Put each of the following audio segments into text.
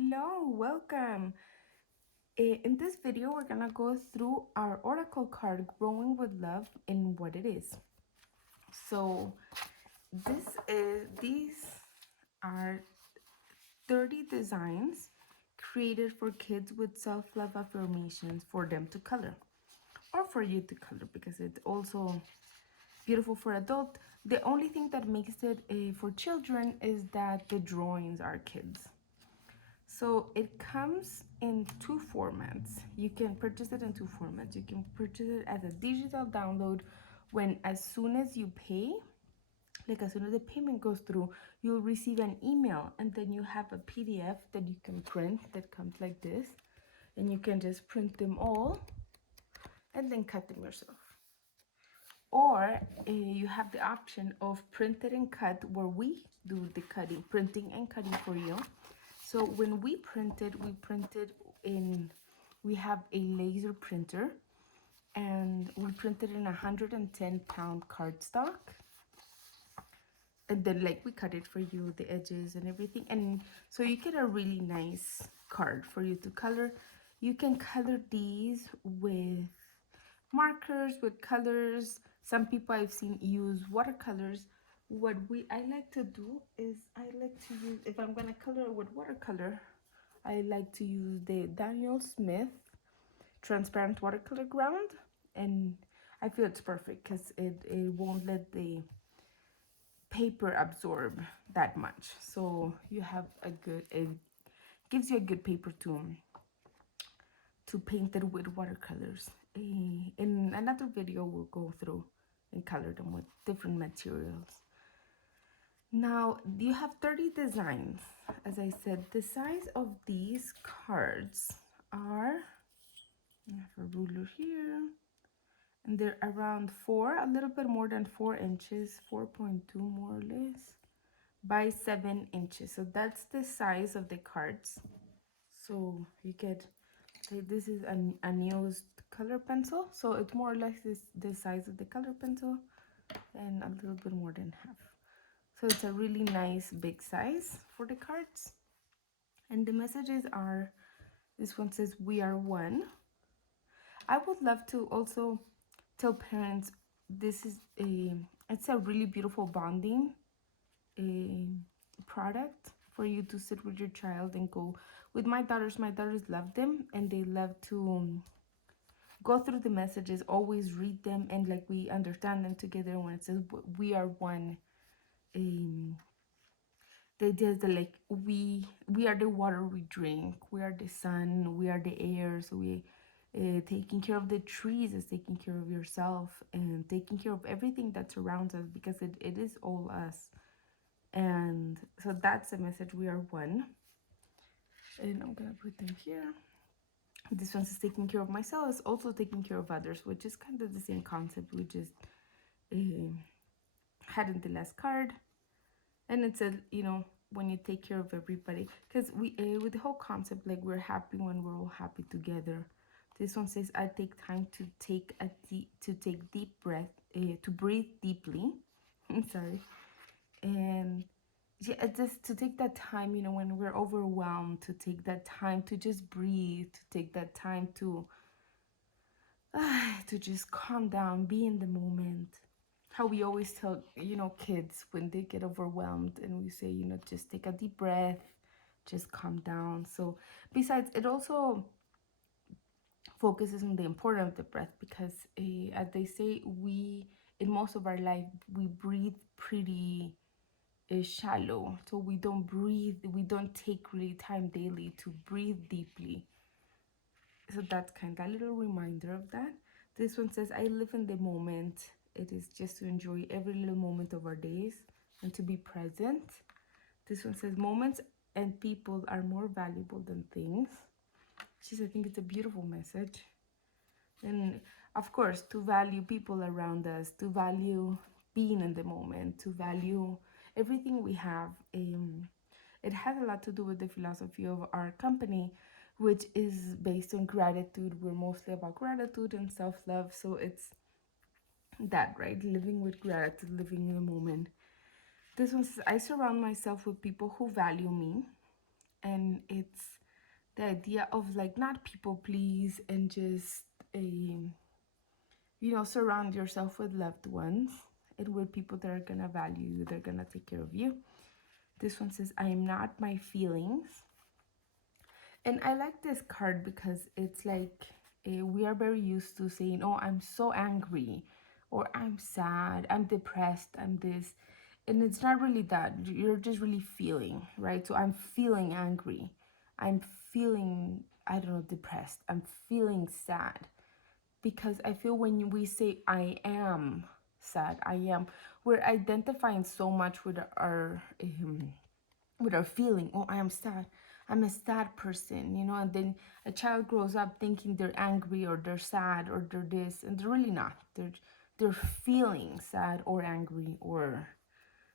Hello, welcome. In this video, we're gonna go through our oracle card, Growing with Love, and what it is. So, these are 30 designs created for kids with self-love affirmations for them to color, or for you to color, because it's also beautiful for adult. The only thing that makes it for children is that the drawings are kids. So it comes in two formats. You can purchase it in two formats. You can purchase it as a digital download when as soon as you pay, like as soon as the payment goes through, you'll receive an email, and then you have a PDF that you can print that comes like this, and you can just print them all and then cut them yourself. Or you have the option of print it and cut, where we do the cutting, printing and cutting for you. So when we printed in, we have a laser printer, and we printed in 110-pound cardstock. And then like we cut it for you, the edges and everything. And so you get a really nice card for you to color. You can color these with markers, with colors. Some people I've seen use watercolors. What I like to do is I like to use, if I'm gonna color with watercolor, I like to use the Daniel Smith transparent watercolor ground, and I feel it's perfect because it won't let the paper absorb that much. So you have a good, it gives you a good paper to paint it with watercolors. In another video, we'll go through and color them with different materials. Now, you have 30 designs. As I said, the size of these cards are, I have a ruler here, and they're around a little bit more than 4 inches, 4.2 more or less, by 7 inches. So that's the size of the cards. So you get, this is an unused color pencil, so it's more or less the size of the color pencil, and a little bit more than half. So it's a really nice big size for the cards. And the messages are, this one says, we are one. I would love to also tell parents, it's a really beautiful bonding product for you to sit with your child and go. With my daughters love them, and they love to go through the messages, always read them, and like we understand them together. When it says we are one, the idea is that like we are the water we drink, we are the sun, we are the air. So we taking care of the trees is taking care of yourself, and taking care of everything that surrounds us, because it is all us. And so that's the message, we are one. And I'm gonna put them here. This one is taking care of myself, is also taking care of others, which is kind of the same concept we just had in the last card. And it said, when you take care of everybody, because we with the whole concept, like we're happy when we're all happy together. This one says, I take time to take deep breath, to breathe deeply. Sorry. And yeah, just to take that time, when we're overwhelmed, to take that time to just breathe, to take that time to just calm down, be in the moment. How we always tell, kids when they get overwhelmed, and we say, just take a deep breath, just calm down. So besides, it also focuses on the importance of the breath, because as they say, in most of our life, we breathe pretty shallow. So we don't take really time daily to breathe deeply. So that's kind of a little reminder of that. This one says, I live in the moment. It is just to enjoy every little moment of our days and to be present. This one says, moments and people are more valuable than things. I think it's a beautiful message. And of course, to value people around us, to value being in the moment, to value everything we have. It has a lot to do with the philosophy of our company, which is based on gratitude. We're mostly about gratitude and self-love. So it's that, right? Living with gratitude, living in the moment. This one says, I surround myself with people who value me. And it's the idea of like not people please and just surround yourself with loved ones and with people that are gonna value you, they're gonna take care of you. This one says, I am not my feelings. And I like this card because it's like we are very used to saying, oh, I'm so angry, or I'm sad, I'm depressed, I'm this. And it's not really that. You're just really feeling, right? So I'm feeling angry. I'm feeling, I don't know, depressed. I'm feeling sad. Because I feel when we say I am sad, I am, we're identifying so much with our feeling. Oh, I am sad. I'm a sad person, and then a child grows up thinking they're angry or they're sad or they're this, and they're really not. They're feeling sad or angry or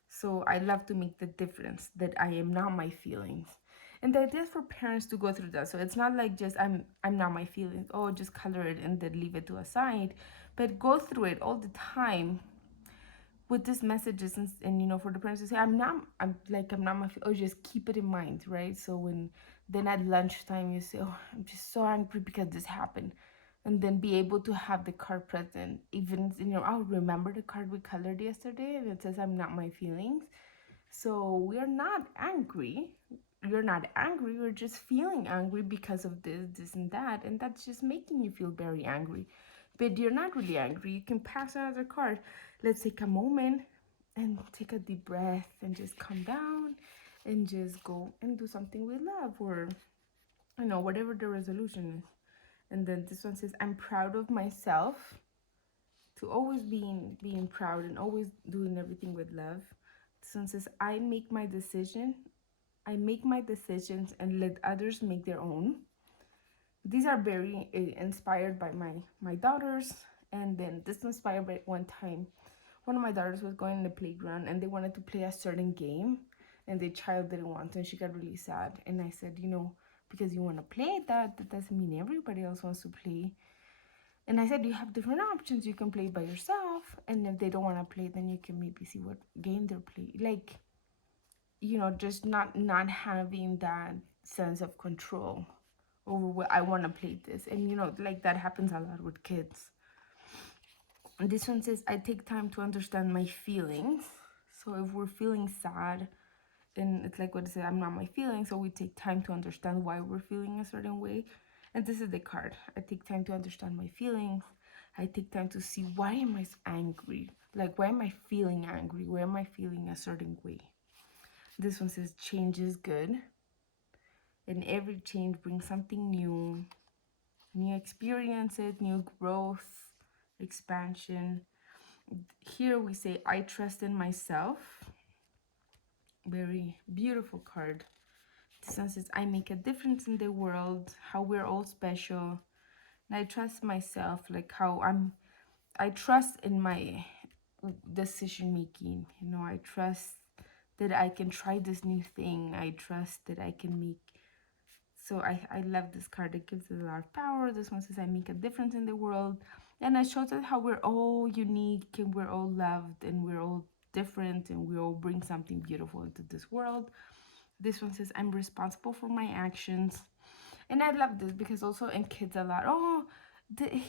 so I love to make the difference that I am not my feelings. And the idea is for parents to go through that. So it's not like just I'm not my feelings. Oh, just color it and then leave it to a side. But go through it all the time with these messages and for the parents to say I'm not my or just keep it in mind, right? So when then at lunchtime you say, oh, I'm just so angry because this happened, and then be able to have the card present, even I'll remember the card we colored yesterday and it says I'm not my feelings. So we are not angry. You're not angry. You're just feeling angry because of this, and that. And that's just making you feel very angry. But you're not really angry. You can pass another card. Let's take a moment and take a deep breath and just calm down and just go and do something we love or, whatever the resolution is. And then this one says, I'm proud of myself, to always being proud and always doing everything with love. This one says, I make my decisions and let others make their own. These are very inspired by my daughters. And then this inspired by one time one of my daughters was going in the playground and they wanted to play a certain game and the child didn't want to and she got really sad. And I said, because you want to play that doesn't mean everybody else wants to play. And I said, you have different options. You can play by yourself, and if they don't want to play, then you can maybe see what game they're playing. Like, just not having that sense of control over what I want to play this. And like that happens a lot with kids. And this one says, I take time to understand my feelings. So if we're feeling sad, and it's like what it says, I'm not my feelings. So we take time to understand why we're feeling a certain way. And this is the card. I take time to understand my feelings. I take time to see why am I angry? Like, why am I feeling angry? Why am I feeling a certain way? This one says, change is good. And every change brings something new. New experiences, new growth, expansion. Here we say, I trust in myself. Very beautiful card. This one says, I make a difference in the world, how we're all special. And I trust myself, like how I trust in my decision making. I trust that I can try this new thing. I trust that I can make. So I love this card. It gives us a lot of power. This one says, I make a difference in the world. And it shows us how we're all unique and we're all loved and we're all different and we all bring something beautiful into this world. This one says, I'm responsible for my actions. And I love this because also in kids a lot, oh,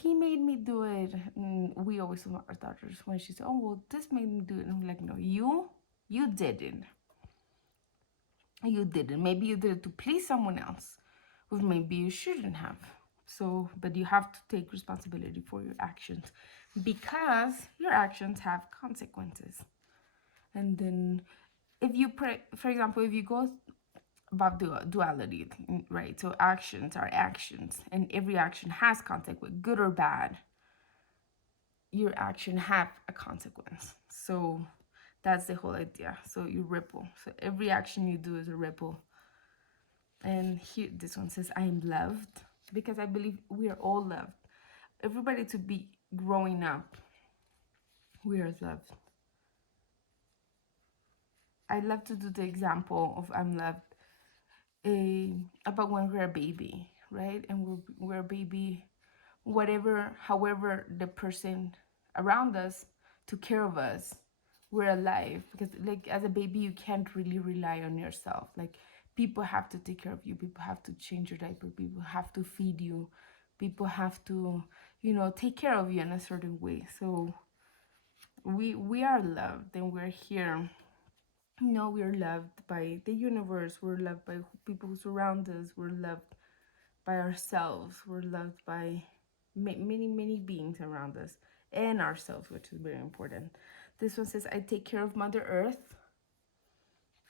he made me do it. And we always tell our daughters when she said, oh, well, this made me do it. And I'm like, no, you didn't. You didn't. Maybe you did it to please someone else. Or maybe you shouldn't have. So, but you have to take responsibility for your actions because your actions have consequences. And then if you pray, for example, if you go about duality, right? So actions are actions, and every action has consequence, good or bad. Your action have a consequence. So that's the whole idea. So you ripple. So every action you do is a ripple. And here, this one says, I am loved, because I believe we are all loved. Everybody to be growing up, we are loved. I love to do the example of I'm loved about when we're a baby, right? And we're a baby, however the person around us took care of us, we're alive. Because like as a baby, you can't really rely on yourself. Like people have to take care of you, people have to change your diaper, people have to feed you, people have to, take care of you in a certain way. So we are loved, and we're here. We're loved by the universe, we're loved by people who surround us, we're loved by ourselves, we're loved by many many beings around us and ourselves, which is very important. This one says, I take care of Mother Earth,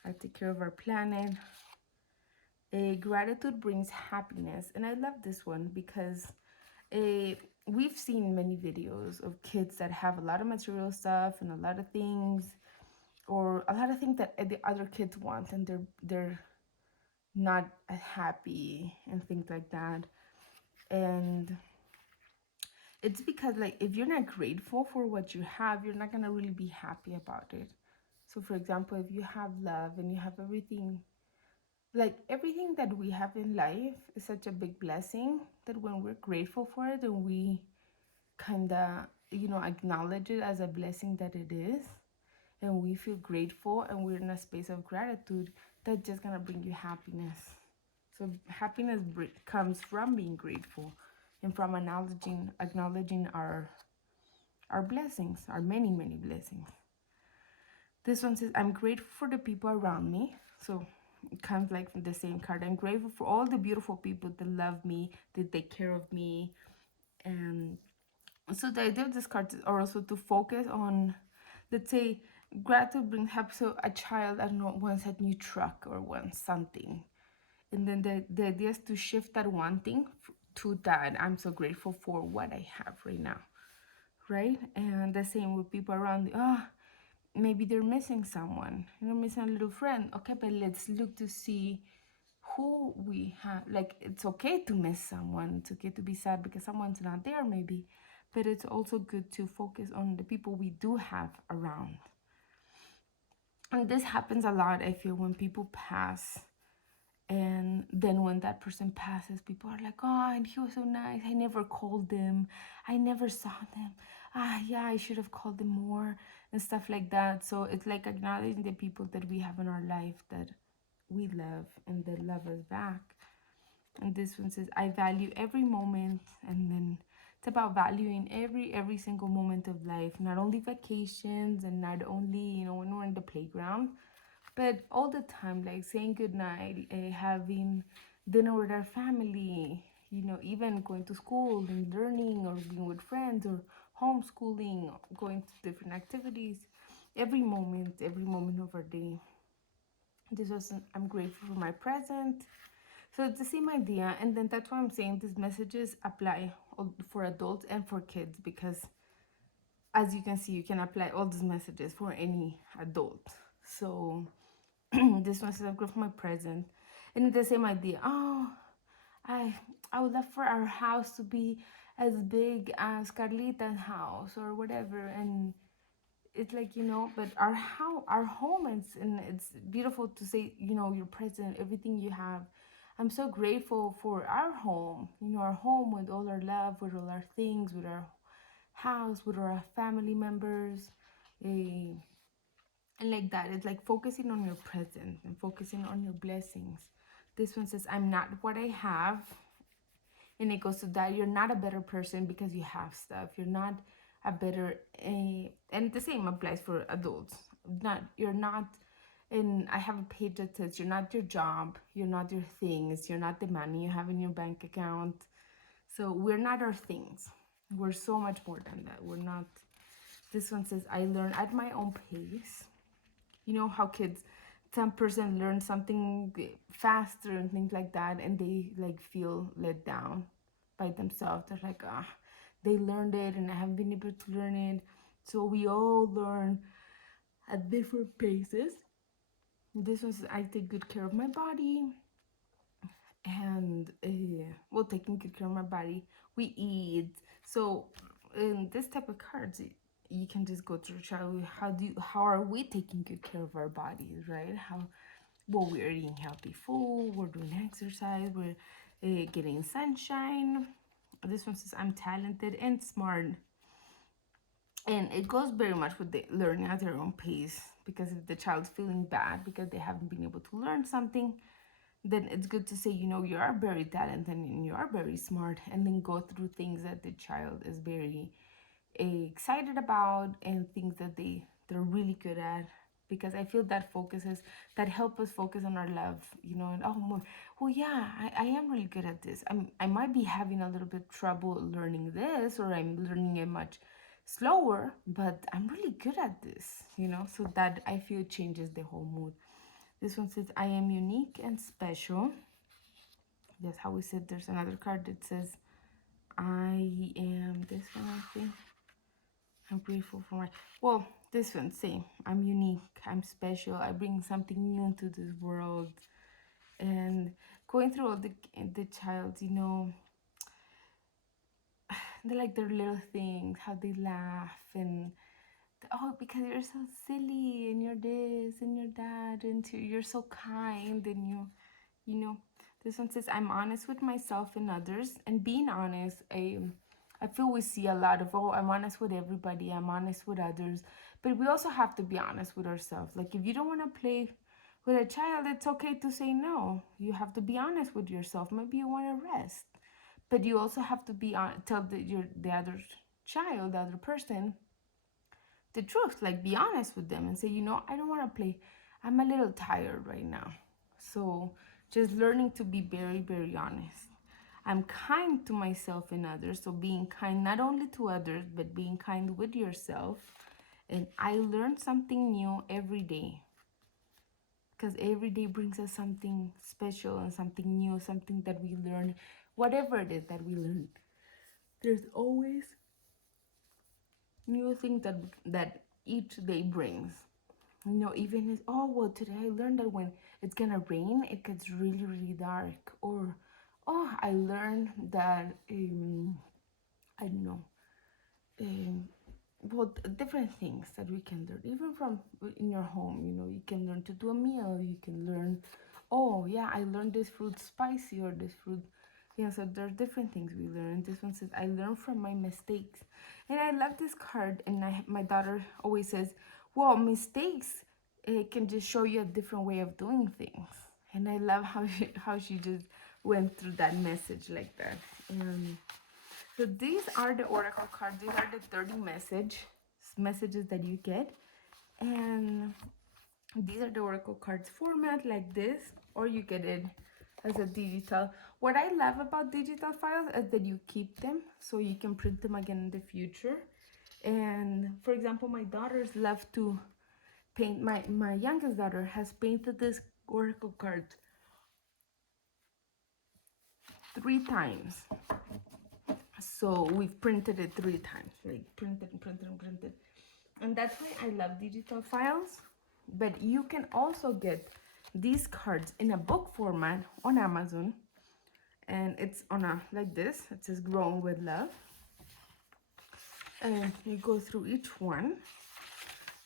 I take care of our planet. Gratitude brings happiness. And I love this one because we've seen many videos of kids that have a lot of material stuff and a lot of things, or a lot of things that the other kids want, and they're not happy and things like that. And it's because, like, if you're not grateful for what you have, you're not gonna really be happy about it. So for example, if you have love and you have everything, like everything that we have in life is such a big blessing that when we're grateful for it and we kind of, acknowledge it as a blessing that it is, and we feel grateful and we're in a space of gratitude, that's just gonna bring you happiness. So happiness comes from being grateful and from acknowledging our blessings, our many many blessings. This one says, I'm grateful for the people around me. So it comes like from the same card. I'm grateful for all the beautiful people that love me, that take care of me. And so the idea of this card is also to focus on, let's say, gratitude brings happiness. So a child, I don't know, wants a new truck or wants something. And then the idea is to shift that one thing to that. I'm so grateful for what I have right now. Right? And the same with people around you. Maybe they're missing someone, missing a little friend. Okay, but let's look to see who we have. Like, it's okay to miss someone, it's okay to be sad because someone's not there maybe, but it's also good to focus on the people we do have around. And this happens a lot, I feel, when people pass. And then when that person passes, people are like, oh, and he was so nice, I never called them, I never saw them, yeah, I should have called them more, and stuff like that. So it's like acknowledging the people that we have in our life that we love and that love us back. And this one says, I value every moment. And then it's about valuing every single moment of life, not only vacations and not only, when we're in the playground, but all the time, like saying goodnight, having dinner with our family, even going to school and learning, or being with friends, or homeschooling, going to different activities, every moment of our day. This was, I'm grateful for my present. So it's the same idea, and then that's why I'm saying these messages apply for adults and for kids, because as you can see, you can apply all these messages for any adult. So this one says, I'm grateful for my present. And the same idea. Oh, I I would love for our house to be as big as Carlita's house or whatever. And it's like, but our home, and it's beautiful to say, your present, everything you have. I'm so grateful for our home, our home with all our love, with all our things, with our house, with our family members. eh, and like that, it's like focusing on your present and focusing on your blessings. This one says, I'm not what I have. And it goes to that you're not a better person because you have stuff. You're not a better, and the same applies for adults. You're not, and I have a page that says, you're not your job, you're not your things, you're not the money you have in your bank account. So we're not our things. We're so much more than that. We're not. This one says, I learn at my own pace. How kids, some person learns something faster and things like that, and they like feel let down by themselves. They're like, they learned it and I haven't been able to learn it. So we all learn at different paces. This was, I take good care of my body, and well, taking good care of my body, we eat. So in this type of cards, you can just go through childhood. How are we taking good care of our bodies, right? Well, we're eating healthy food, we're doing exercise, we're getting sunshine. This one says, I'm talented and smart. And it goes very much with the learning at their own pace, because if the child's feeling bad because they haven't been able to learn something, then it's good to say, you are very talented and you are very smart, and then go through things that the child is very excited about and things that they're really good at, because I feel that help us focus on our love, and well, yeah, I am really good at this. I might be having a little bit trouble learning this, or I'm learning it much slower, but I'm really good at this, so that I feel changes the whole mood. This one says, I am unique and special. That's how we said. There's another card that says, I am this one, I think. I'm grateful for my, well, this one, same. I'm unique, I'm special, I bring something new into this world. And going through all the child, they like their little things, how they laugh, and because you're so silly, and you're this, and you're that, and you're so kind, and you know this one says, I'm honest with myself and others. And being honest, I feel we see a lot of, I'm honest with everybody, I'm honest with others, but we also have to be honest with ourselves. Like, if you don't want to play with a child, it's okay to say no. You have to be honest with yourself. Maybe you want to rest, but you also have to be on, tell the other child, the other person, the truth. Like, be honest with them and say, I don't want to play, I'm a little tired right now. So just learning to be very, very honest. I'm kind to myself and others, so being kind not only to others but being kind with yourself. And I learn something new every day, because every day brings us something special and something new, something that we learn. Whatever it is that we learn, there's always new things that each day brings. Even if, well, today I learned that when it's gonna rain, it gets really, really dark. Or, I learned that, I don't know, um, well, different things that we can learn, even from in your home. You can learn to do a meal. You can learn, oh yeah, I learned this fruit spicy, or this fruit. So there are different things we learn. This one says, I learn from my mistakes. And I love this card. And my daughter always says, well, mistakes, it can just show you a different way of doing things. And I love how she just went through that message like that. So these are the oracle cards. These are the 30 messages that you get. And these are the oracle cards format like this, or you get it as a digital. What I love about digital files is that you keep them, so you can print them again in the future. And for example, my daughters love to paint. My youngest daughter has painted this oracle card 3 times. So we've printed it 3 times, like printed and printed and printed. And that's why I love digital files. But you can also get these cards in a book format on Amazon. And it's on like this. It says Grown with Love. And you go through each one.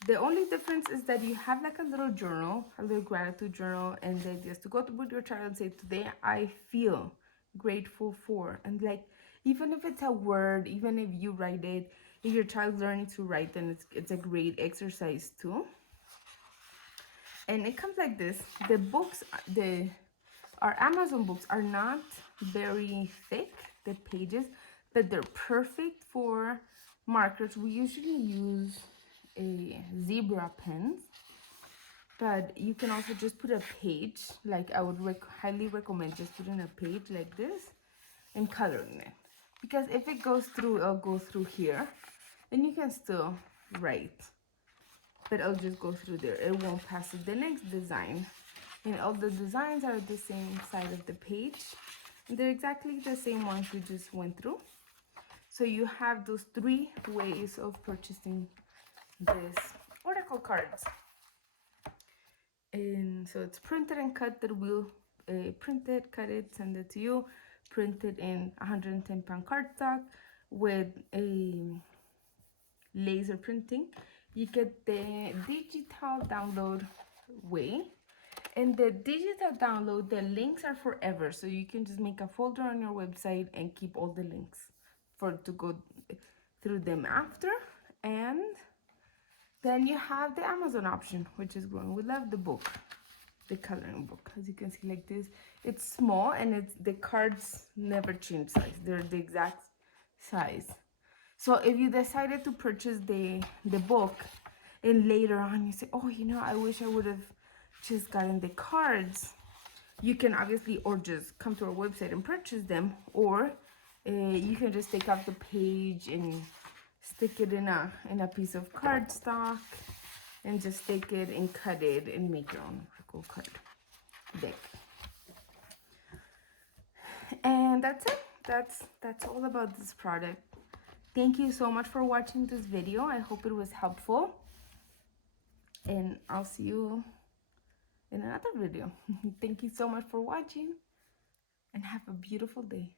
The only difference is that you have like a little journal, a little gratitude journal, and then just to go to with your child and say, today I feel grateful for. And like, even if it's a word, even if you write it, if your child's learning to write, then it's a great exercise too. And it comes like this. The books, our Amazon books are not very thick, the pages, but they're perfect for markers. We usually use a zebra pens, but you can also just put a page. Like, I would highly recommend just putting a page like this and coloring it, because if it goes through, it'll go through here, then you can still write, but I'll just go through there. It won't pass to the next design. And all the designs are the same side of the page. They're exactly the same ones we just went through. So you have those 3 ways of purchasing this oracle cards. And so it's printed and cut. That will print it, cut it, send it to you. Printed in 110-pound cardstock with a laser printing. You get the digital download way. And the digital download, the links are forever. So you can just make a folder on your website and keep all the links to go through them after. And then you have the Amazon option, which is Growing with Love, the book. the coloring book. As you can see, like this, it's small, and it's the cards never change size. They're the exact size. So if you decided to purchase the book, and later on you say, oh, you know, I wish I would have just gotten the cards, you can obviously, or just come to our website and purchase them, or you can just take off the page and stick it in a piece of cardstock, and just take it and cut it and make your own cool card deck. And that's it. That's all about this product. Thank you so much for watching this video. I hope it was helpful, and I'll see you in another video. Thank you so much for watching, and have a beautiful day.